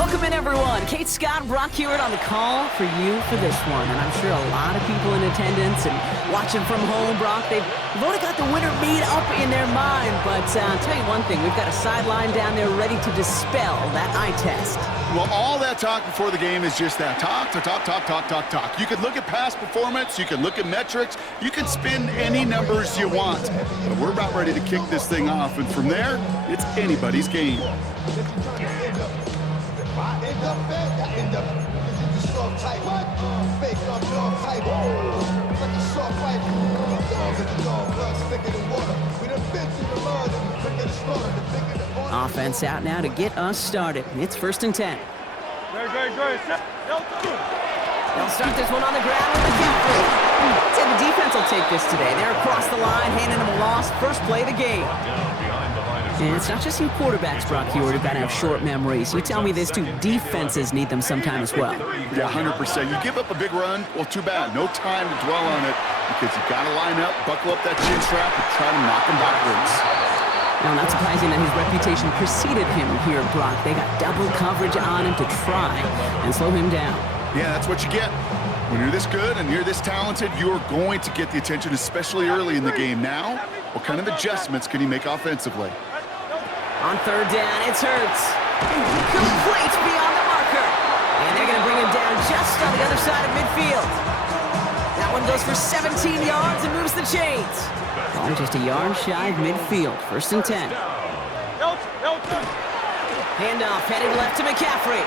Welcome in, everyone. Kate Scott, Brock Hewitt on the call for you for this one. And I'm sure a lot of people in attendance and watching from home, Brock, they've already got the winner made up in their mind. But I'll tell you one thing, we've got a sideline down there ready to dispel that eye test. Well, all that talk before the game is just that. Talk. You can look at past performance, you can look at metrics, you can spin any numbers you want. But we're about ready to kick this thing off, and from there, it's anybody's game. Offense out now to get us started. It's 1st and 10. They'll start this one on the ground with McCaffrey. I'd say the defense will take this today. They're across the line, handing them a loss. First play of the game. And it's not just you quarterbacks, Brock Hewitt, who've got to have short memories. You tell me this too, defenses need them sometime as well. Yeah, 100%. You give up a big run, well, too bad. No time to dwell on it because you've got to line up, buckle up that chin strap, and try to knock them backwards. Now, not surprising that his reputation preceded him here, Brock. They got double coverage on him to try and slow him down. Yeah, that's what you get. When you're this good and you're this talented, you're going to get the attention, especially early in the game. Now, what kind of adjustments can he make offensively? On 3rd down, it's Hurts. Complete beyond the marker. And they're going to bring him down just on the other side of midfield. That one goes for 17 yards and moves the chains. Ball just a yard shy of midfield. 1st and 10. Handoff headed left to McCaffrey.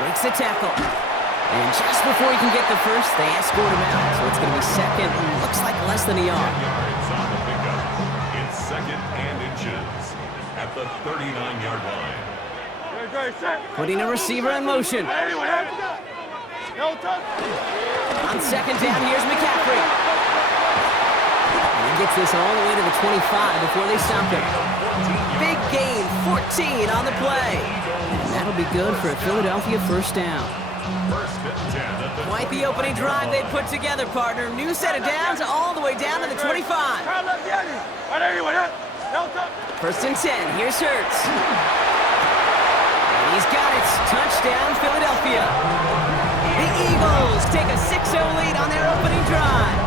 Breaks the tackle. And just before he can get the first, they escort him out. So it's going to be second. Looks like less than a yard. It's 2nd and inches at the 39-yard line. Putting a receiver in motion. On 2nd down, here's McCaffrey. And he gets this all the way to the 25 before they stop him. Big gain, 14 on the play. And that'll be good for a Philadelphia 1st down. Quite the opening drive they put together, partner. New set of downs all the way down to the 25. 1st and 10, here's Hurts. And he's got it. Touchdown, Philadelphia. The Eagles take a 6-0 lead on their opening drive.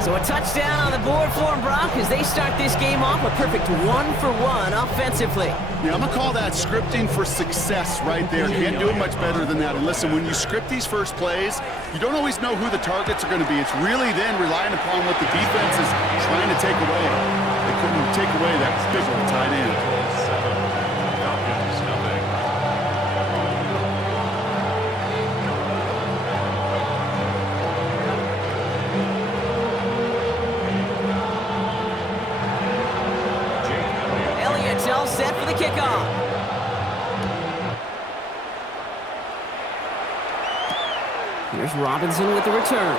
So a touchdown on the board for them, Brock, as they start this game off a perfect 1-for-1 offensively. Yeah, I'm going to call that scripting for success right there. Can't do it much better than that. And listen, when you script these first plays, you don't always know who the targets are going to be. It's really then relying upon what the defense is trying to take away. They couldn't take away that big old tight end. All set for the kickoff. Here's Robinson with the return.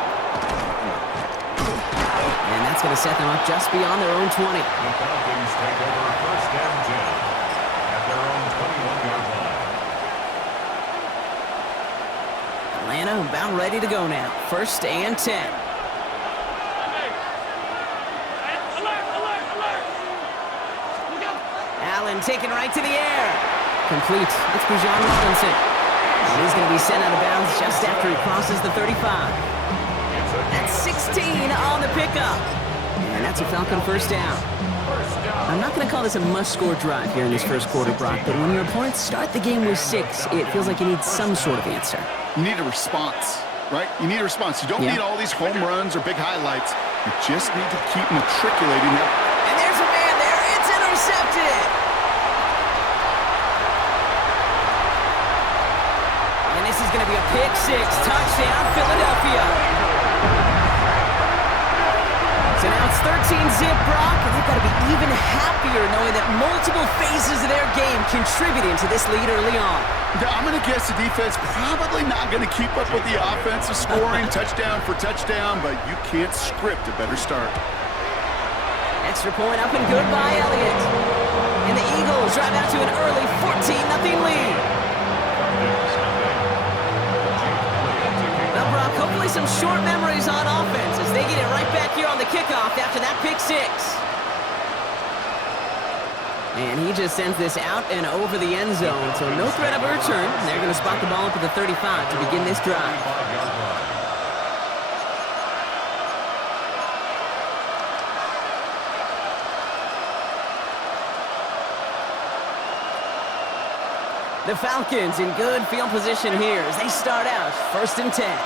And that's going to set them up just beyond their own 20. The Falcons take over 1st and 10 at their own 21-yard line. Atlanta about ready to go now. 1st and 10. Allen taken right to the air. Complete. It's Bijan Robinson. And he's going to be sent out of bounds just after he crosses the 35. That's 16 on the pickup. And that's a Falcon 1st down. I'm not going to call this a must-score drive here in this 1st quarter, Brock, but when your opponents start the game with 6, it feels like you need some sort of answer. You need a response, right? You need a response. You don't need all these home runs or big highlights. You just need to keep matriculating that. And there's a man there. It's intercepted. And this is going to be a pick 6. Touchdown, Philadelphia. So now it's 13-zip, Brock, and they've got to be even happier knowing that multiple phases of their game contributing to this lead early on. I'm going to guess the defense probably not going to keep up with the offensive scoring touchdown for touchdown, but you can't script a better start. Extra point up and good by Elliott. And the Eagles drive out to an early 14-0 lead. Now, Brock, hopefully some short memories on offense as they get it right back here on the kickoff after that pick 6. And he just sends this out and over the end zone, so no threat of a return. They're going to spot the ball up at the 35 to begin this drive. 5-yard line. The Falcons in good field position here as they start out 1st and 10.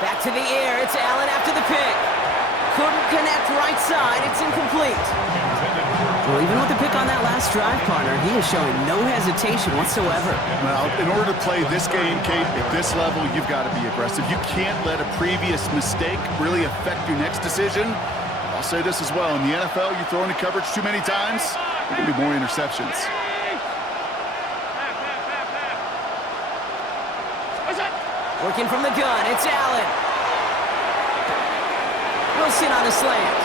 Back to the air, it's Allen after the pick. Couldn't connect right side, it's incomplete. Well, even with the pick on that last drive, partner, he is showing no hesitation whatsoever. Well, in order to play this game, Kate, at this level, you've got to be aggressive. You can't let a previous mistake really affect your next decision. I'll say this as well. In the NFL, you throw into coverage too many times, there can be more interceptions. Working from the gun, it's Allen. Wilson on the slant.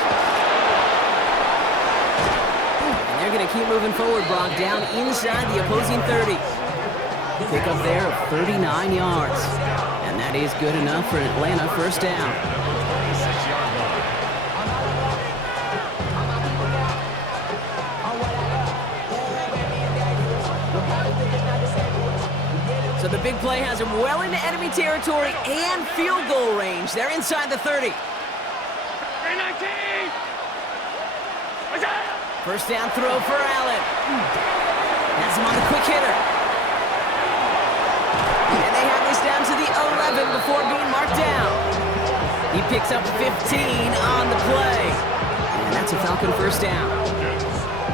And they're going to keep moving forward, Brock, down inside the opposing 30. Pick up there of 39 yards. And that is good enough for Atlanta, 1st down. 26-yard line. So the big play has him well into enemy territory and field goal range. They're inside the 30. 1st down throw for Allen. Has him on the quick hitter. And they have this down to the 11 before being marked down. He picks up 15 on the play. And that's a Falcon 1st down.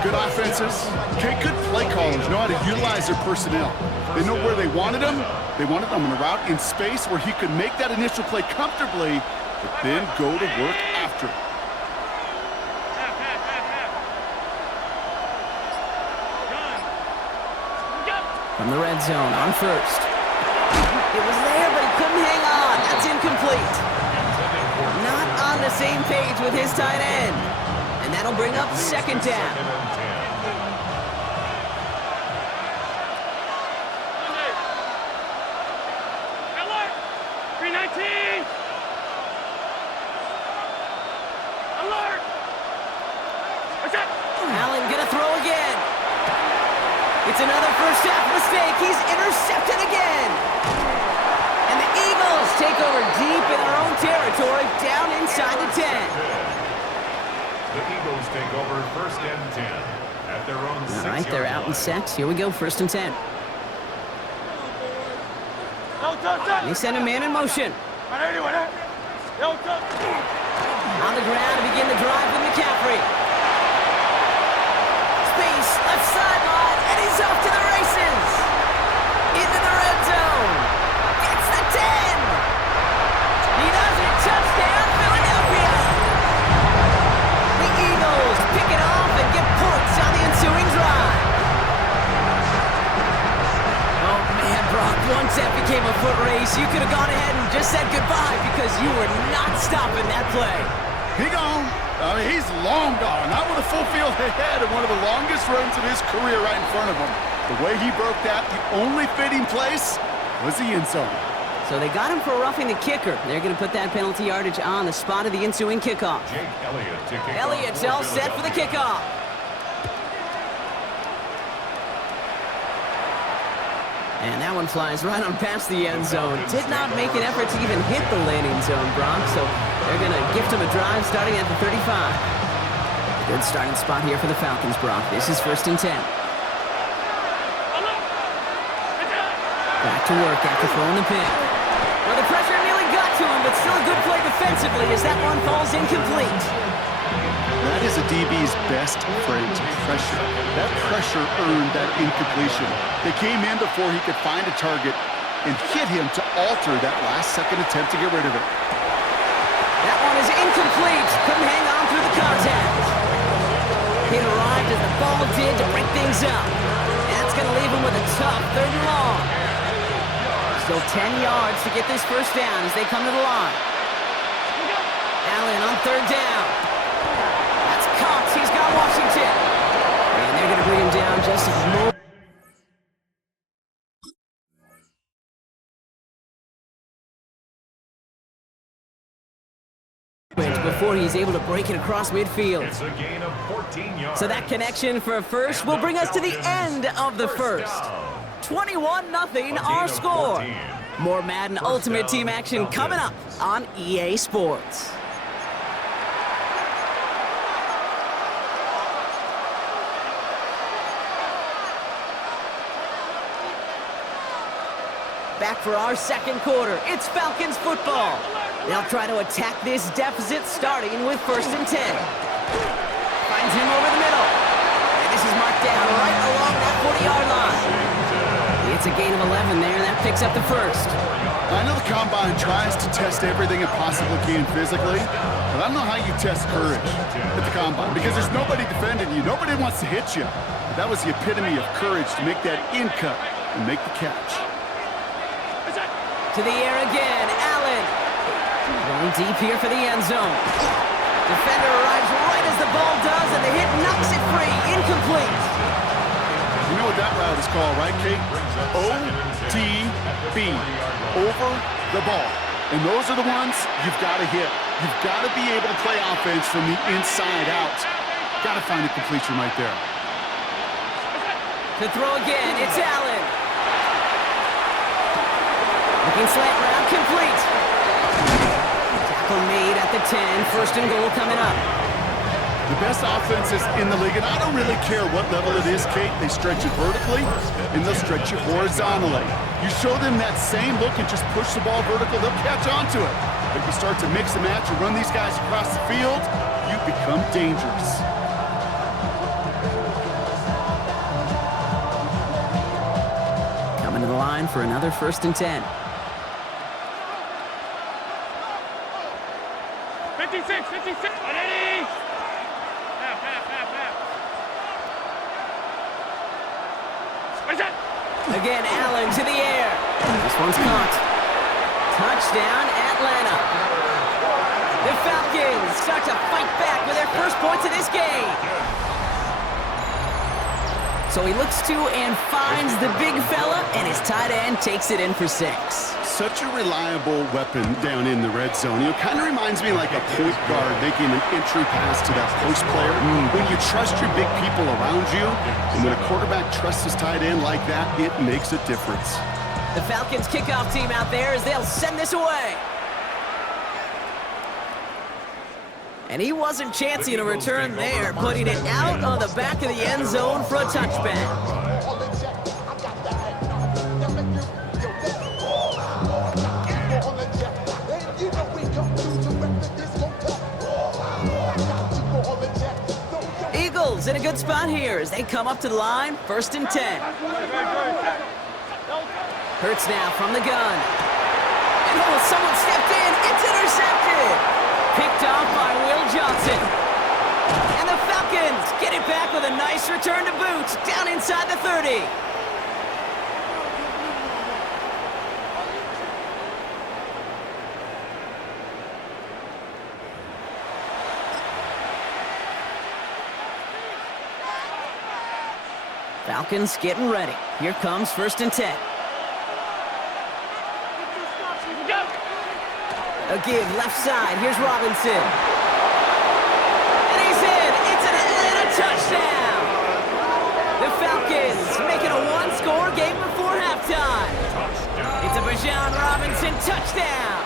Good offenses. Okay, good play callers know how to utilize their personnel. They know where they wanted them. They wanted them on a route in space where he could make that initial play comfortably, but then go to work after it. From the red zone on 1st. It was there, but he couldn't hang on. That's incomplete. Not on the same page with his tight end. And that'll bring up 2nd down. 2nd and 10. Allen gonna throw again. It's another 1st half mistake. He's intercepted again. And the Eagles take over deep in their own territory, down inside the 10. The Eagles take over 1st and 10 at their own 6-yard line. All right, they're out in sets. Here we go, 1st and 10. They send a man in motion. On the ground to begin the drive with McCaffrey. Space, left sideline, and he's off to the races. Into the red zone. Gets the 10. He does it. Touchdown, Philadelphia. The Eagles pick it off and get points on the ensuing drive. Oh, man, Brock, once that became a foot race, you could have gone ahead and just said goodbye because you were not stopping that play. He gone. I mean, he's long gone. Not with a full field ahead and one of the longest runs of his career right in front of him. The way he broke that, the only fitting place was the end zone. So they got him for roughing the kicker. They're going to put that penalty yardage on the spot of the ensuing kickoff. Jake Elliott to kick Elliott's off all set for the kickoff. And that one flies right on past the end zone. Did not make an effort to even hit the landing zone, Brock. So they're going to gift him a drive starting at the 35. A good starting spot here for the Falcons, Brock. This is 1st and 10. Back to work after throwing the pick. Well, the pressure nearly got to him, but still a good play defensively as that one falls incomplete. That is a DB's best phrase, pressure. That pressure earned that incompletion. They came in before he could find a target and hit him to alter that last-second attempt to get rid of it. That one is incomplete. Couldn't hang on through the contact. It arrived as the ball did to break things up. That's going to leave him with a tough 3rd and long. Still 10 yards to get this 1st down as they come to the line. Allen on 3rd down. That's Cox. He's got Washington. And they're going to bring him down just a moment. before he's able to break it across midfield. It's a gain of 14 yards. So that connection for a first will bring us to the end of the first. 21-0 our score. More Madden Ultimate Team action coming up on EA Sports. Back for our second quarter. It's Falcons football. They'll try to attack this deficit starting with 1st and 10. Finds him over the middle. And this is marked down right along that 40-yard line. It's a gain of 11 there, and that picks up the first. I know the Combine tries to test everything it possibly can physically, but I don't know how you test courage at the Combine because there's nobody defending you. Nobody wants to hit you. But that was the epitome of courage to make that in cut and make the catch. To the air again, Allen. Going deep here for the end zone. Defender arrives right as the ball does, and the hit knocks it free. Incomplete. You know what that route is called, right, Kate? OTB. Over the ball. And those are the ones you've got to hit. You've got to be able to play offense from the inside out. Got to find the completion right there. To throw again, it's Allen. Looking slant route, complete. Tackle made at the 10, 1st and goal coming up. The best offenses in the league, and I don't really care what level it is, Kate. They stretch it vertically, and they'll stretch it horizontally. You show them that same look and just push the ball vertical, they'll catch on to it. If you start to mix and match and run these guys across the field, you become dangerous. Coming to the line for another 1st and 10. 56, 56, 180! Half. What is that? Again, Allen to the air. This one's caught. Touchdown, Atlanta. The Falcons start to fight back with their first points of this game. So he looks to and finds the big fella, and his tight end takes it in for 6. Such a reliable weapon down in the red zone. You know, kind of reminds me like a point guard making an entry pass to that post player. When you trust your big people around you, and when a quarterback trusts his tight end like that, it makes a difference. The Falcons kickoff team out there as they'll send this away. And he wasn't chancing a return there, putting it out on the back of the end zone for a touchback. Eagles in a good spot here as they come up to the line, 1st and 10. Hurts now from the gun. And oh, someone stepped in. It's intercepted. Picked off by Will Johnson. And the Falcons get it back with a nice return to boot down inside the 30. Falcons getting ready. Here comes 1st and 10. A give left side. Here's Robinson. And he's in. It's an Atlanta touchdown. The Falcons making a one-score game before halftime. It's a Bijan Robinson touchdown.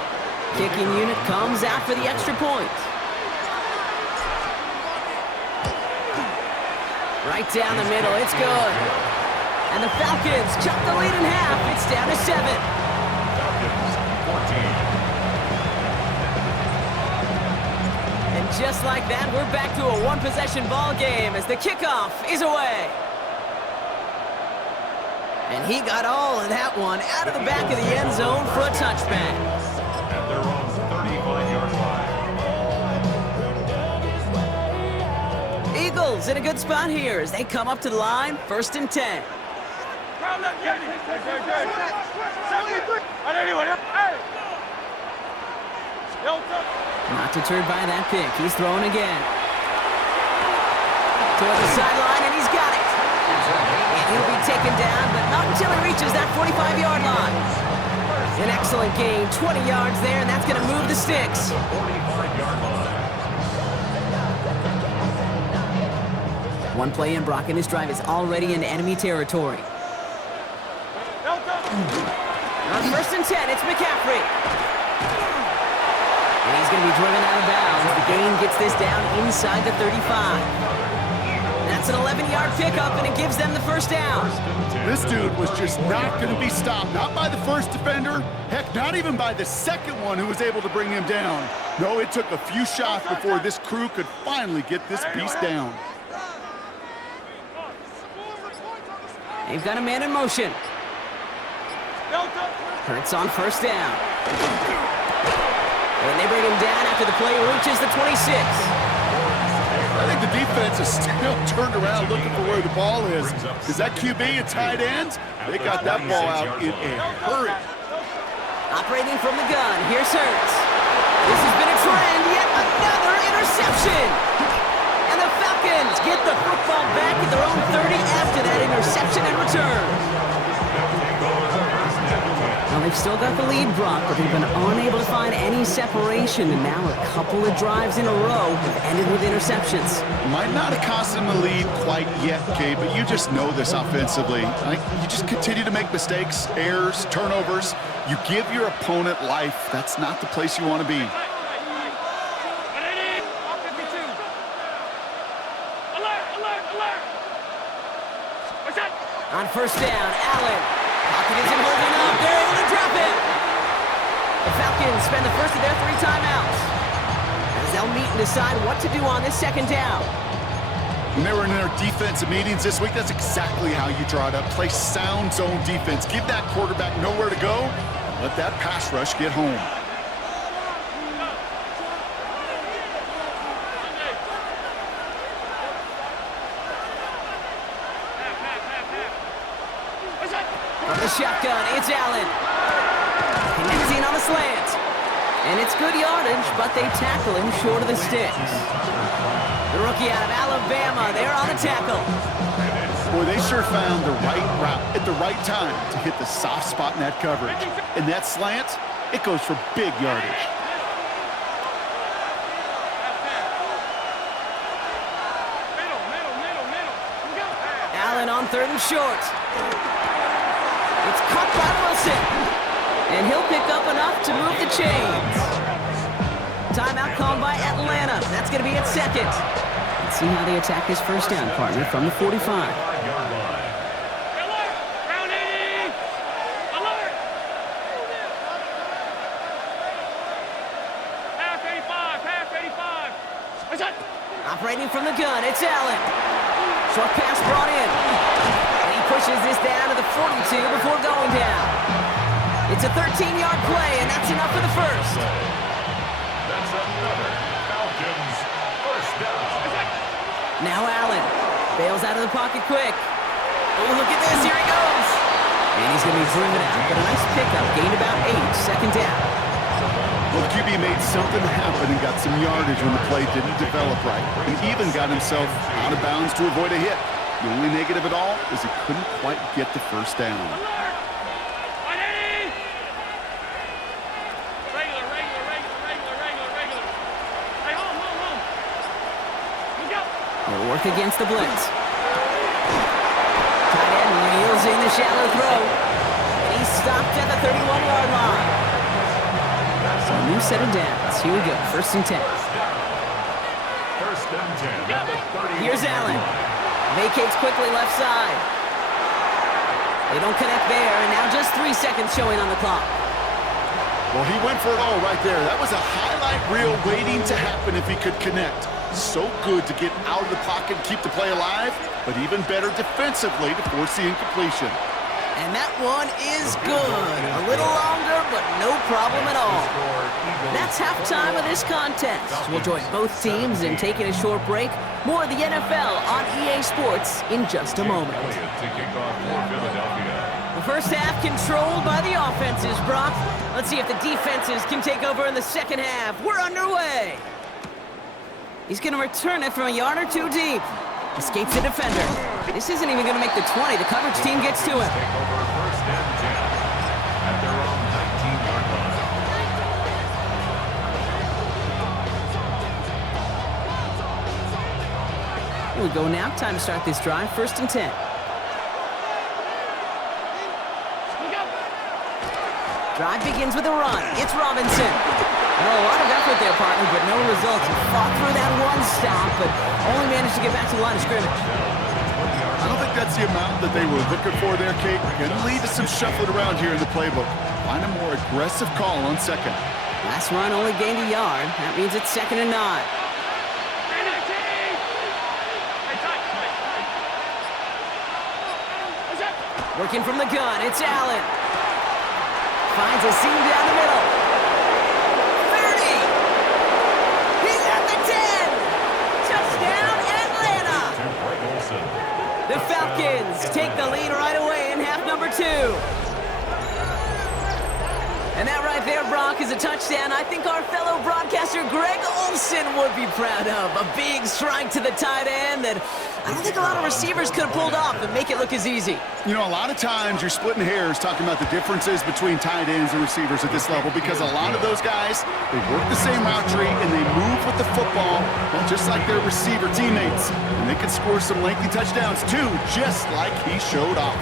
Kicking unit comes out for the extra point. Right down the middle. It's good. And the Falcons chop the lead in half. It's down to 7. Falcons 14. Just like that, we're back to a one-possession ball game as the kickoff is away. And he got all of that one out of the back of the end zone for a touchback. At their own 35-yard line. Eagles in a good spot here as they come up to the line, 1st and 10. Not deterred by that pick. He's throwing again. Toward the sideline, and he's got it. And he'll be taken down, but not until he reaches that 45-yard line. An excellent gain, 20 yards there, and that's going to move the sticks. 45-yard line. One play in, Brock, and his drive is already in enemy territory. On 1st and 10, it's McCaffrey. And he's going to be driven out of bounds. The gain gets this down inside the 35. That's an 11-yard pickup, and it gives them the first down. This dude was just not going to be stopped. Not by the first defender. Heck, not even by the second one who was able to bring him down. No, it took a few shots before this crew could finally get this beast down. They've got a man in motion. Hurts on 1st down. And they bring him down after the play reaches the 26. I think the defense is still turned around looking for where the ball is. Is that QB and tight ends? They got that ball out in a hurry. Operating from the gun, here's Hurts. This has been a trend, yet another interception. And the Falcons get the football back at their own 30 after that interception and return. Well, they've still got the lead, Brock, but they've been unable to find any separation, and now a couple of drives in a row have ended with interceptions. Might not have cost them the lead quite yet, Kay, but you just know this offensively. You just continue to make mistakes, errors, turnovers. You give your opponent life. That's not the place you want to be. On 1st down, Allen. Pocket isn't holding up. They're able to drop it. The Falcons spend the first of their 3 timeouts as they'll meet and decide what to do on this 2nd down. When they were in their defensive meetings this week, that's exactly how you draw it up. Play sound zone defense. Give that quarterback nowhere to go. And let that pass rush get home. From the shotgun, it's Allen. Connecting on the slant. And it's good yardage, but they tackle him short of the sticks. The rookie out of Alabama, they're on the tackle. Boy, they sure found the right route at the right time to hit the soft spot in that coverage. And that slant, it goes for big yardage. Allen on 3rd and short. It's caught by Wilson. And he'll pick up enough to move the chains. Timeout called by Atlanta. That's going to be its 2nd. Let's see how they attack this 1st down, partner, from the 45. Round 80! Alert! Half 85, half 85. What's that? Operating from the gun, it's Allen. Short pass brought in. And he pushes this down to the 42 before going down. It's a 13-yard play, and that's enough for the 1st. That's another Falcons 1st down. Now Allen bails out of the pocket quick. Oh, look at this, here he goes. And he's going to be driven out, but a nice pickup, gained about 8, 2nd down. Well, QB made something happen and got some yardage when the play didn't develop right. He even got himself out of bounds to avoid a hit. The only negative at all is he couldn't quite get the 1st down. They'll work against the blitz. Tight end reels in the shallow throw. And he's stopped at the 31-yard line. So a new set of downs. Here we go, 1st and 10. 1st and 10 at the 30. Here's Allen. Vacates quickly left side. They don't connect there, and now just 3 seconds showing on the clock. Well, he went for it all right there. That was a highlight reel waiting to happen if he could connect. So good to get out of the pocket and keep the play alive, but even better defensively to force the incompletion. And that one is good. A little longer, but no problem at all. That's halftime of this contest. We'll join both teams in taking a short break. More of the NFL on EA Sports in just a moment. To kick off for Philadelphia. The first half controlled by the offenses, Brock. Let's see if the defenses can take over in the 2nd half. We're underway. He's going to return it from a yard or 2 deep. Escapes the defender. This isn't even going to make the 20. The coverage team gets to him. Take over 1st and 10 at their own we go now. Time to start this drive. 1st and 10. Drive begins with a run. It's Robinson. Oh, a lot of effort there, partner, but no results. He fought through that one stop, but only managed to get back to the line of scrimmage. I don't think that's the amount that they were looking for there, Kate. Going to lead to some shuffling around here in the playbook. Find a more aggressive call on 2nd. Last run only gained a yard. That means it's 2nd and 9. Working from the gun, it's Allen. Finds a seam down the middle. 30. He's at the 10. Touchdown, Atlanta. The Falcons take the lead right away in half number 2. And that right there, Brock, is a touchdown I think our fellow broadcaster Greg Olsen would be proud of. A big strike to the tight end that I don't think a lot of receivers could have pulled off and make it look as easy. You know, a lot of times you're splitting hairs talking about the differences between tight ends and receivers at this level because a lot of those guys, they work the same route tree and they move with the football, well, just like their receiver teammates. And they can score some lengthy touchdowns too, just like he showed off.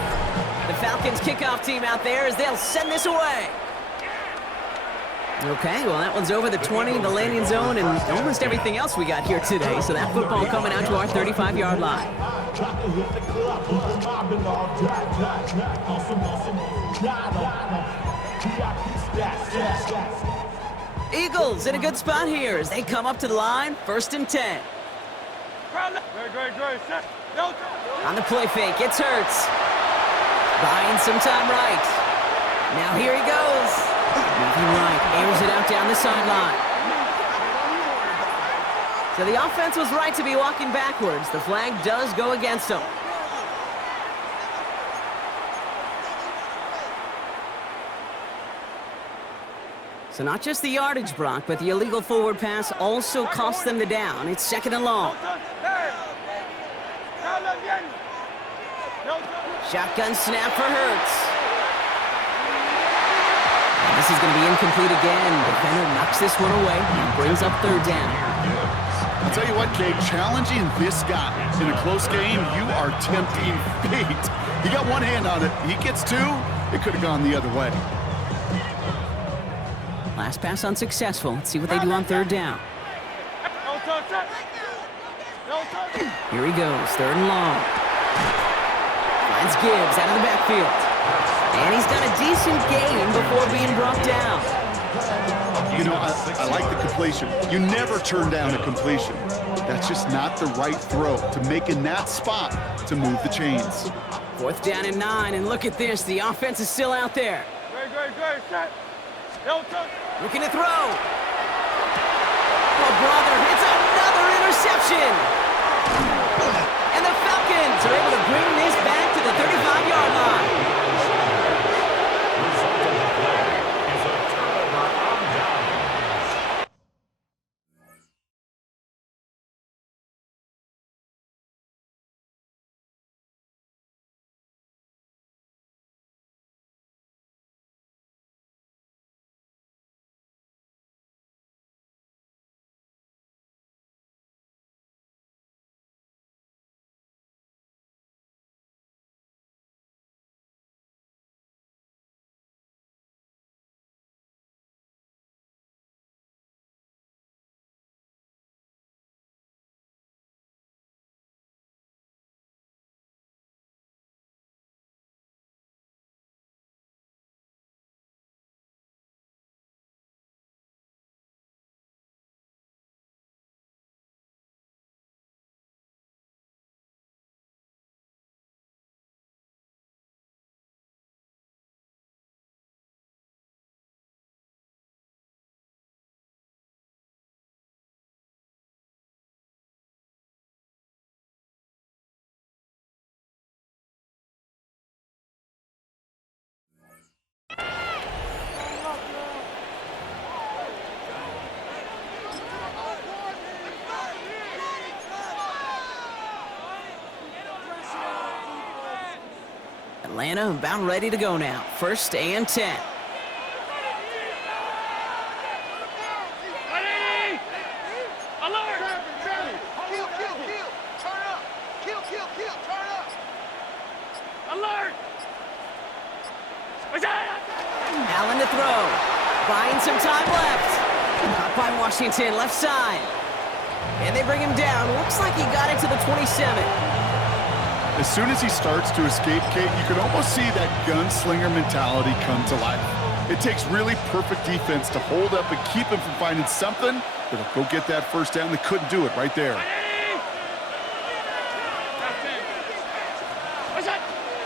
The Falcons kickoff team out there as they'll send this away. Okay, well, that one's over the 20, the landing zone, and almost everything else we got here today. So that football coming out to our 35-yard line. Eagles in a good spot here as they come up to the line, 1st and 10. On the play fake, it's Hurts. Buying some time right. Now here he goes. Moving right, airs it out down the sideline. So the offense was right to be walking backwards. The flag does go against them. So not just the yardage, Brock, but the illegal forward pass also cost them the down. It's 2nd and long. Shotgun snap for Hurts. This is going to be incomplete again. Defender knocks this one away and brings up 3rd down. I'll tell you what, Kate, challenging this guy in a close game, you are tempting fate. He got one hand on it. He gets 2. It could have gone the other way. Last pass unsuccessful. Let's see what they do on 3rd down. Here he goes, 3rd and long. Finds Gibbs out of the backfield. And he's got a decent gain before being brought down. You know, I like the completion. You never turn down a completion. That's just not the right throw to make in that spot to move the chains. 4th down and 9, and look at this. The offense is still out there. Looking to throw. Oh, brother, it's another interception. And the Falcons are able to bring this back to the 35-yard line. Atlanta about ready to go now. 1st and 10. Buying some time left. Caught by Washington, left side. And they bring him down. Looks like he got it to the 27. As soon as he starts to escape, Kate, you can almost see that gunslinger mentality come to life. It takes really perfect defense to hold up and keep him from finding something that'll go get that first down. They couldn't do it right there.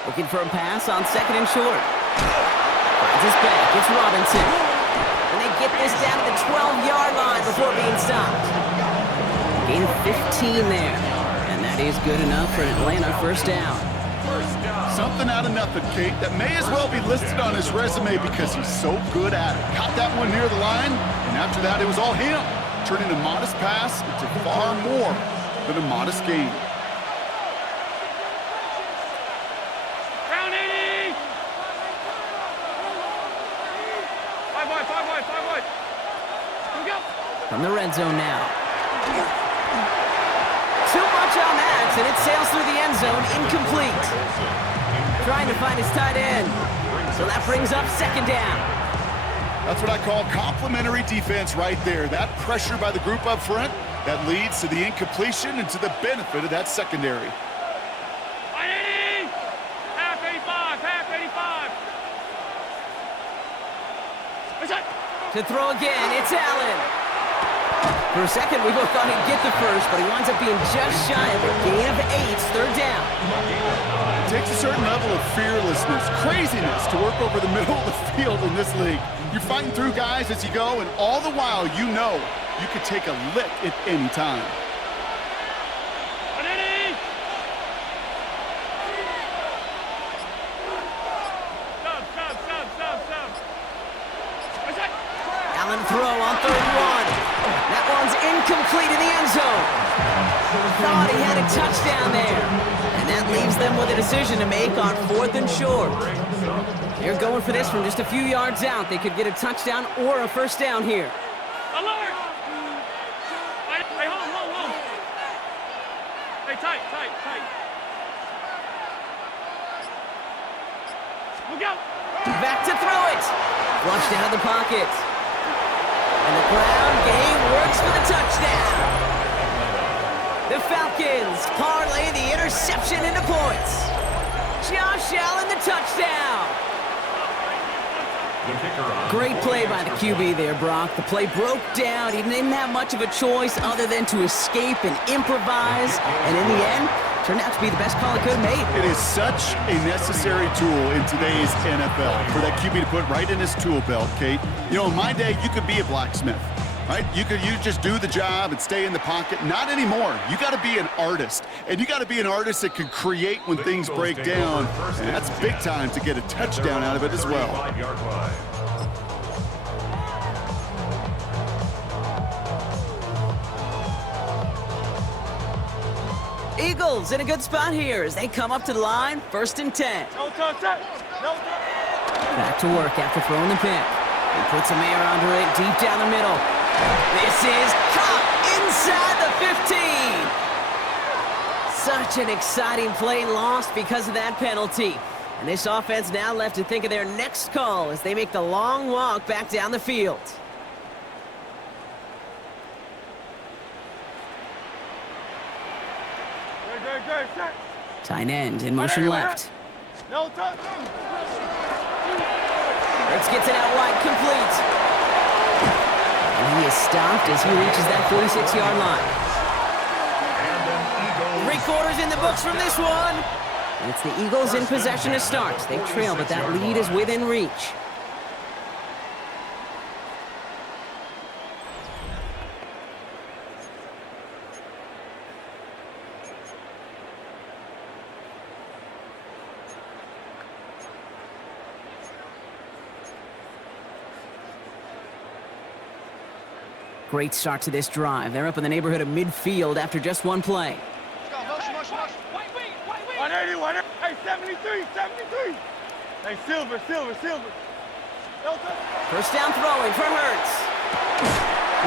Looking for a pass on second and short. Finds his back. It's Robinson. And they get this down to the 12-yard line before being stopped. Gain of 15 there. And that is good enough for an Atlanta first down. Something out of nothing, Kate, that may as well be listed on his resume because he's so good at it. Caught that one near the line, and after that, it was all him, turning a modest pass into far more than a modest gain. Round 80! 5 wide, 5 wide, 5 wide. Here we go. From the red zone now. Too much on that, and it sails through the end zone, incomplete. Trying to find his tight end. So that brings up second down. That's what I call complimentary defense right there. That pressure by the group up front, that leads to the incompletion and to the benefit of that secondary. 80! Half 85, half 85. What's that? To throw again, it's Allen. For a second, we both thought he'd get the first, but he winds up being just shy of a gain of 8, third down. It takes a certain level of fearlessness, craziness to work over the middle of the field in this league. You're fighting through guys as you go, and all the while you know you could take a lick at any time. 180! Sub. What's that? Allen throw on third and 1. That one's incomplete in the end zone. Thought he had a touchdown there. And that leaves them with a decision to make on fourth and short. They're going for this from just a few yards out. They could get a touchdown or a first down here. Alert! Hey, hold. Hey, tight. Look out! Back to throw it. Flushed out of the pocket. And the ground game works for the touchdown. The Falcons parlay the interception into points. Josh Allen, the touchdown. Great play by the QB there, Brock. The play broke down. He didn't have much of a choice other than to escape and improvise. And in the end, turned out to be the best call it could have made. It is such a necessary tool in today's NFL for that QB to put right in his tool belt, Kate. You know, in my day, you could be a blacksmith, right? You just do the job and stay in the pocket. Not anymore. You got to be an artist, and you got to be an artist that can create when things break down. And that's big time to get a touchdown out of it as well. Eagles in a good spot here as they come up to the line, 1st and 10. No touch. Back to work after throwing the pick. He puts some air under it, deep down the middle. This is caught inside the 15. Such an exciting play lost because of that penalty. And this offense now left to think of their next call as they make the long walk back down the field. Good. Tight end in motion left. No touch. Hurts gets it out wide, complete. And he is stopped as he reaches that 46-yard line. 3 quarters in the books from this one. And it's the Eagles in possession to start. They trail, but that lead is within reach. Great start to this drive. They're up in the neighborhood of midfield after just one play. Wait. 180. Hey, 73. Hey, silver. No touch. First down throwing for Hurts.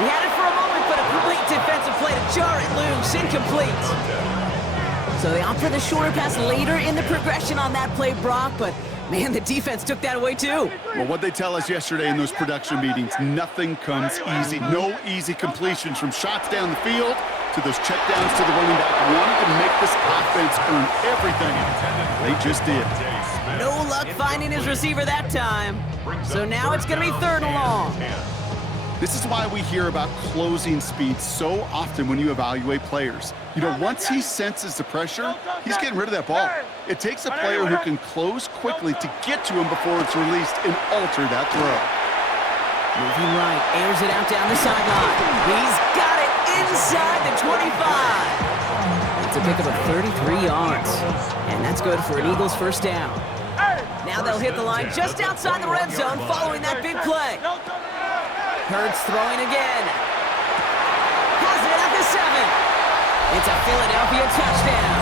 He had it for a moment, but a complete defensive play to jar it loose. Incomplete. So they opt for the shorter pass later in the progression on that play, Brock, but Man, the defense took that away too. Well, what they tell us yesterday in those production meetings, nothing comes easy. No easy completions from shots down the field to those checkdowns to the running back. Wanted to make this offense earn everything. They just did. No luck finding his receiver that time. So now it's going to be 3rd and long. This is why we hear about closing speed so often when you evaluate players. You know, once he senses the pressure, he's getting rid of that ball. It takes a player who can close quickly to get to him before it's released and alter that throw. Moving right, airs it out down the sideline. He's got it inside the 25. It's a pickup of 33 yards. And that's good for an Eagles first down. Now they'll hit the line just outside the red zone following that big play. Hurts throwing again. Has it at the 7. It's a Philadelphia touchdown.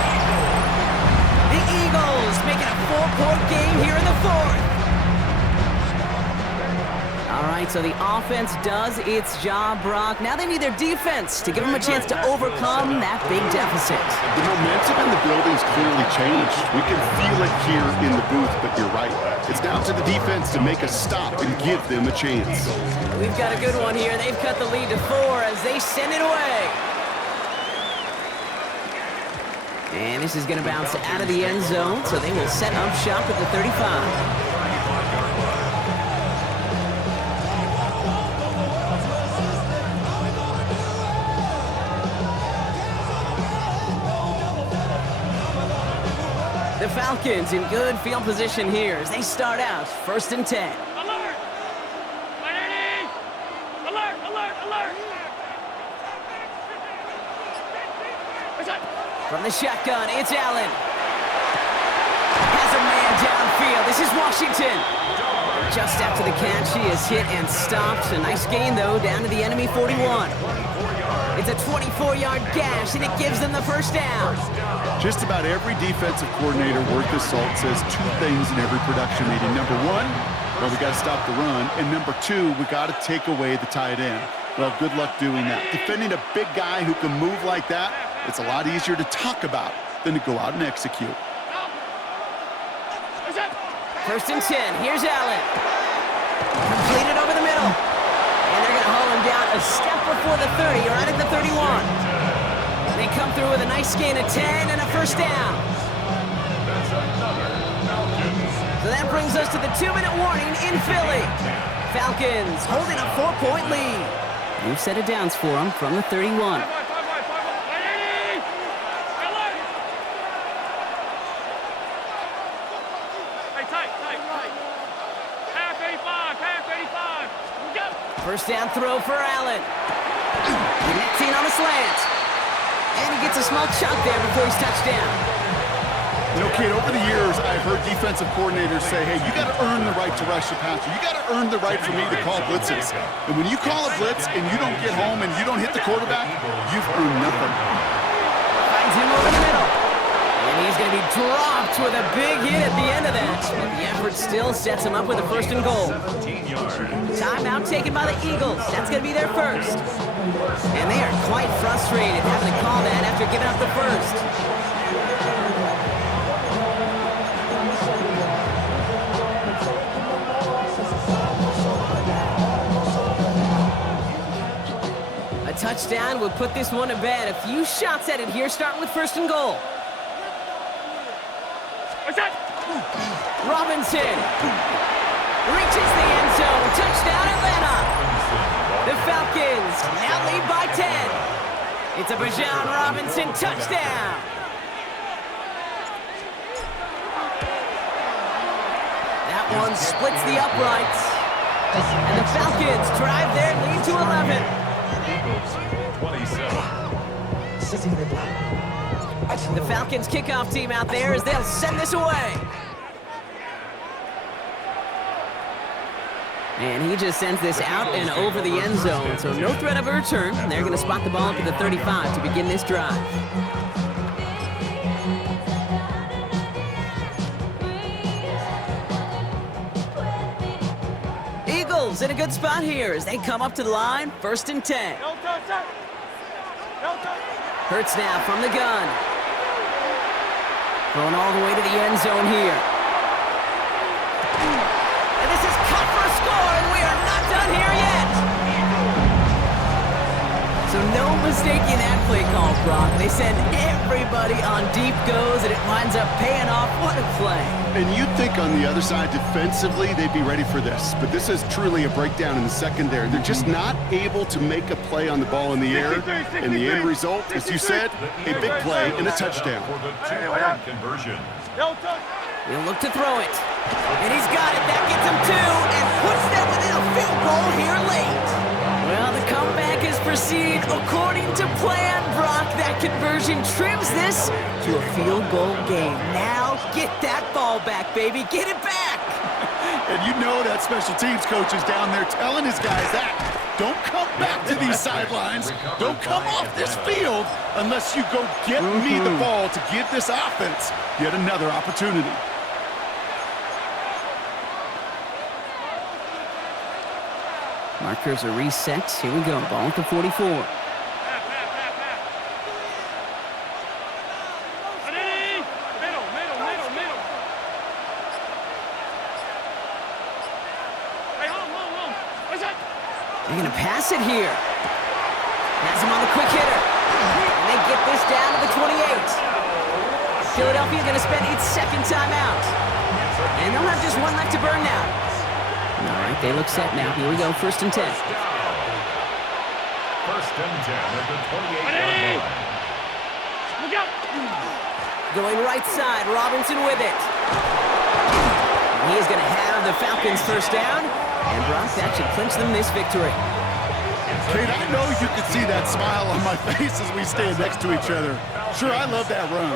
The Eagles making a 4-point game here in the 4th. All right, so the offense does its job, Brock. Now they need their defense to give them a chance to overcome that big deficit. The momentum in the building's clearly changed. We can feel it here in the booth, but you're right. It's down to the defense to make a stop and give them a chance. We've got a good one here. They've cut the lead to 4 as they send it away. And this is going to bounce out of the end zone, so they will set up shop at the 35. The Falcons in good field position here as they start out 1st and 10. Alert! Miami! Alert! Alert! Alert! From the shotgun, it's Allen. Has a man downfield. This is Washington. Just after the catch, he is hit and stopped. A nice gain, though, down to the enemy 41. It's a 24-yard gash, and it gives them the first down. Just about every defensive coordinator worth his salt says 2 things in every production meeting. Number 1, well, we got to stop the run. And number 2, we got to take away the tight end. Well, good luck doing that. Defending a big guy who can move like that, it's a lot easier to talk about than to go out and execute. 1st and 10. Here's Allen. Completed over the middle. And they're going to haul him down a step before the 30, right at the 31. They come through with a nice gain of 10 and a first down. So that brings us to the 2-minute warning in Philly. Falcons holding a 4-point lead. New set of downs for them from the 31. First down throw for Allen. Connecting on a slant. And he gets a small chunk there before he's touched down. You know, Kate, over the years, I've heard defensive coordinators say, hey, you got to earn the right to rush the passer. You got to earn the right for me to call blitzes. And when you call a blitz and you don't get home and you don't hit the quarterback, you've earned nothing. Finds him over the middle. And he's going to be dropped with a big hit at the end of that. But the effort still sets him up with a 1st and goal. Timeout taken by the Eagles. That's going to be their first. And they are quite frustrated having to call that after giving up the first. A touchdown would put this one to bed. A few shots at it here, starting with 1st and goal. Robinson reaches the end zone. Touchdown, Atlanta. The Falcons now lead by 10. It's a Bijan Robinson touchdown. That one splits the uprights. And the Falcons drive their lead to 11. The Falcons kickoff team out there as they'll send this away. And he just sends this out and over the end zone, so no threat of a return. They're going to spot the ball up at the 35 to begin this drive. Eagles in a good spot here as they come up to the line, 1st and 10. Hurts now from the gun. Going all the way to the end zone here. And this is cut for a score, and we are not done here yet. So no mistaking that play call, Brock. They send everybody on deep goes, and it winds up paying off. What a play. And you'd think on the other side defensively they'd be ready for this, but this is truly a breakdown in the secondary. They're just not able to make a play on the ball in the air, and the end result, as you said, a big play and a touchdown. For the two-point conversion. He'll look to throw it. And he's got it. That gets him two and puts them within a field goal here late. Well, the comeback has proceeded according to plan, Brock. That conversion trims this to a field goal game. Now get that ball back, baby. Get it back. And you know that special teams coach is down there telling his guys that. Don't come back to these sidelines. Don't come off this field unless you go get me the ball to give this offense yet another opportunity. Markers are reset. Here we go. Ball at the 44. They're going to pass it here. Has him on the quick hitter. And they get this down to the 28. Philadelphia going to spend its second timeout. And they'll have just one left to burn now. All right, they look set now. Here we go, 1st and 10. 1st and 10 at the 28-yard line. Look out! Going right side, Robinson with it. And he is going to have the Falcons first down. And Brock, that should clinch them this victory. Kate, I know you can see that smile on my face as we stand next to each other. Sure, I love that run,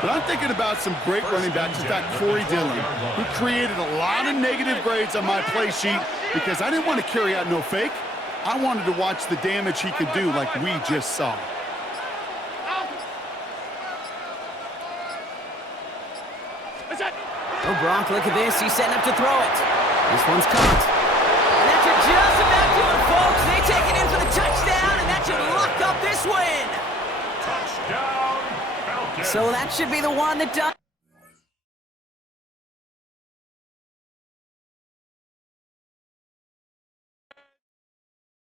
but I'm thinking about some great running backs. In fact, Corey Dillon, who created a lot of negative grades on my play sheet because I didn't want to carry out no fake. I wanted to watch the damage he could do like we just saw. Oh, Brock, look at this. He's setting up to throw it. This one's caught. And that should just about do it, folks. They take it in for the touchdown, and that should lock up this win. Touchdown, Falcons. So that should be the one that does.